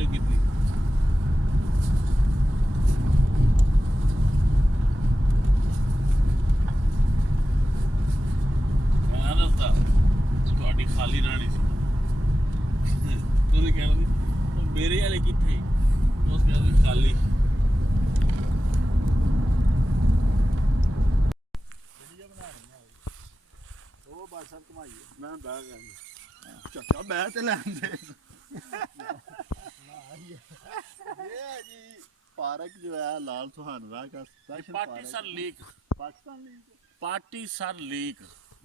नहीं की थी। मैं रस्ता थोड़ी खाली रहनी सी तुझे कहना सी मेरे वाले किथे उस कहते खाली वो बस सब कमाइए मैं बैग चाचा बैग ते लैन दे ये है जी पार्क जो है लाल सुहानवा का स्पेशल पार्टीसर लेक पाकिस्तान लीग पार्टीसर लेक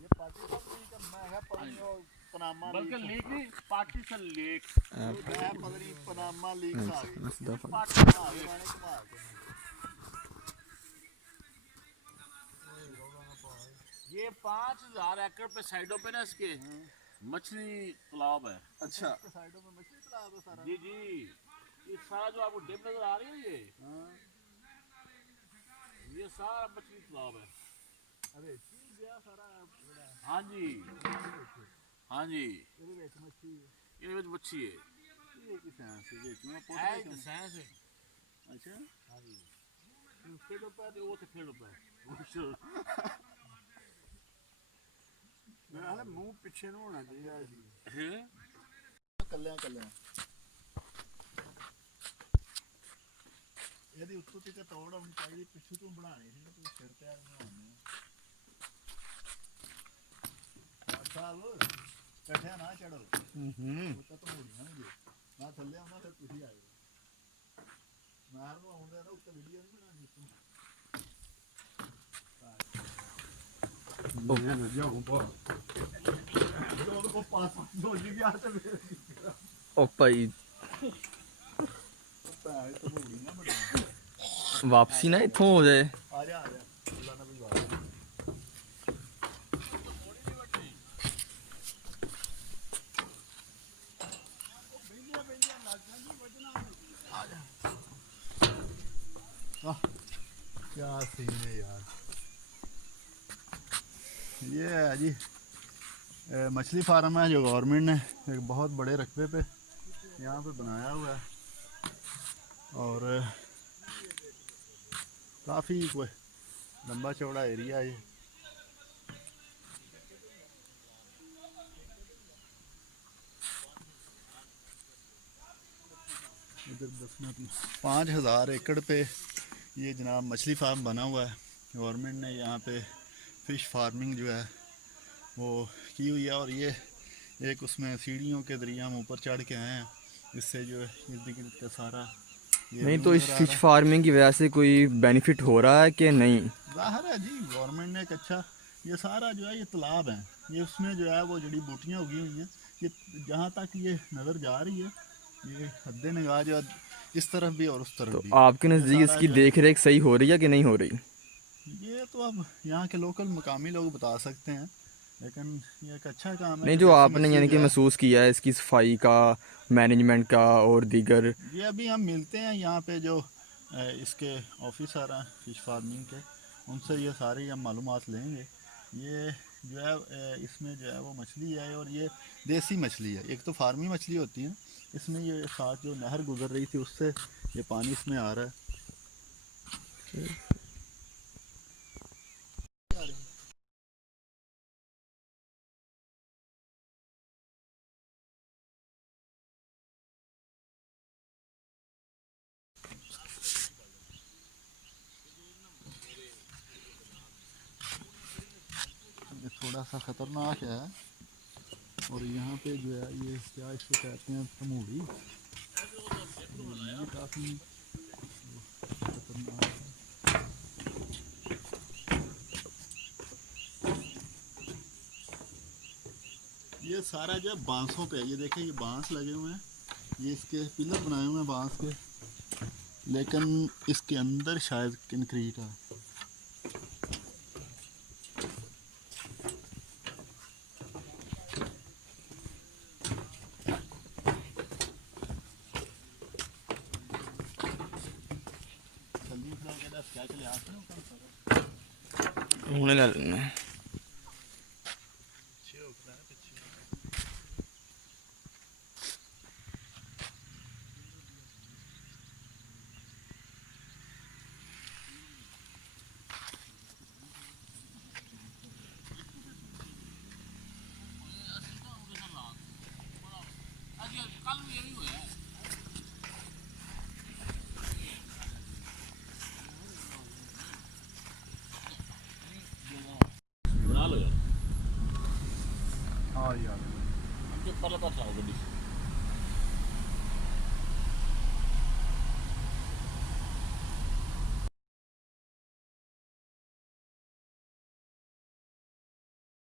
ये पाकिस्तान लीग का मैं है पता वो पनामा बल्कि लीग लेक नहीं पार्टीसर लेक मैं पता नहीं पनामा लीग से आ गई ये 5,000 एकड़ पे साइडों पे ना इसके मछली तालाब है। अच्छा साइडों में मछली तालाब है सारा जी जी ये सारा जो आपको डिप नजर आ रही है ये सारा मछली तालाब है। अरे चीज गया सारा हाँ जी हाँ जी ये मछली ये मच्छी है ये की साइंस है ये क्यों है साइंस है। अच्छा हाँ जी फिर ऊपर वो थे फिर ऊपर मेरा हाल मुंह पीछे ਨੂੰ ਹੋਣਾ ਚਾਹੀਦਾ ਜੀ हैं ਕੱਲਿਆਂ ਇਹਦੀ ਉੱਤੋਂ ਤੇ ਤੋੜ ਆਉਣੀ ਚਾਹੀਦੀ ਪਿੱਛੇ ਤੋਂ ਬਣਾਣੀ ਸੀ ਤੂੰ ਸਿਰ ਤੇ ਆ ਬਣਾਉਣੀ ਸਾਹਿਬ ਇਕੱਠਿਆਂ ਨਾ ਚੜੋ ਉਹ ਤਾਂ ਧਮੋੜੀਆਂ ਨੇ ਨਾ ਥੱਲੇ ਆਉਣਾ ਫਿਰ ਤੁਸੀਂ ਆਇਓ ਮਾਰ ਨੂੰ ਆਉਂਦੇ ਨਾ ਉੱਤੇ ਵੀਡੀਓ ਨਹੀਂ ਬਣਾਉਣੀ ਤੂੰ ਮੈਂ ਨਾ ਜਾਉਂ ਪਾ ਜੋ ਕੋ ਪਾਸ ਹੋ ਜੀ ਗਿਆ ਤੇ ओ भाई ਪੈਰ ਧਮੋੜੀ ਨਾ ਬਣਾ वापसी ना इत्थों हो जाए ਆ ਜਾ ਅੱਲਾ ਨਾ ਵੀ ਵਾਰ क्या सीन है यार ये है जी मछली फार्म है जो गवर्नमेंट ने एक बहुत बड़े रकबे पे यहाँ पे बनाया हुआ है और काफ़ी कोई लंबा चौड़ा एरिया है ये इधर 5,000 एकड़ पे ये जनाब मछली फार्म बना हुआ है। गवर्नमेंट ने यहाँ पे फ़िश फार्मिंग जो है वो की हुई है और ये एक उसमें सीढ़ियों के ज़रिए हम ऊपर चढ़ के आए हैं इससे जो है इर्द गिर्द का सारा ये नहीं व्यू तो इस नज़र आ फिश रहा है। फार्मिंग की वजह से कोई बेनिफिट हो रहा है कि नहीं? ज़ाहिर है जी गवर्नमेंट ने एक अच्छा ये सारा जो है ये तालाब है ये उसमें जो है वो जड़ी बूटियाँ उगी हुई हैं ये जहाँ तक ये नज़र जा रही है ये हद्दे निगाह जो है इस तरफ भी और उस तरफ तो भी आपके नज़दीक सारा इसकी जो है- देख रेख सही हो रही है कि नहीं हो रही? ये तो अब यहाँ के लोकल मकामी लोग बता सकते हैं लेकिन ये एक अच्छा काम है नहीं कि जो देसी आपने मछली यानी जो कि है- महसूस किया है इसकी सफाई का, मैनेजमेंट का और दीगर। ये अभी हम मिलते हैं यहाँ पे जो इसके ऑफिसर हैं फिश फार्मिंग के उनसे ये सारी हम मालूमात लेंगे। ये जो है इसमें जो है वो मछली है और ये देसी मछली है। एक तो फार्मी मछली होती है इसमें ये साथ जो नहर गुजर रही थी उससे ये पानी इसमें आ रहा है। ये थोड़ा सा ख़तरनाक है और यहाँ पे जो है ये क्या इसको कहते हैं तमूड़ी ये काफ़ी खतरनाक है। ये सारा जो है बांसों पे है ये देखें ये बांस लगे हुए हैं ये इसके पिलर बनाए हुए हैं बांस के लेकिन इसके अंदर शायद कंक्रीट है। होने लगा है। हाँ यार जो परला का था गड्डी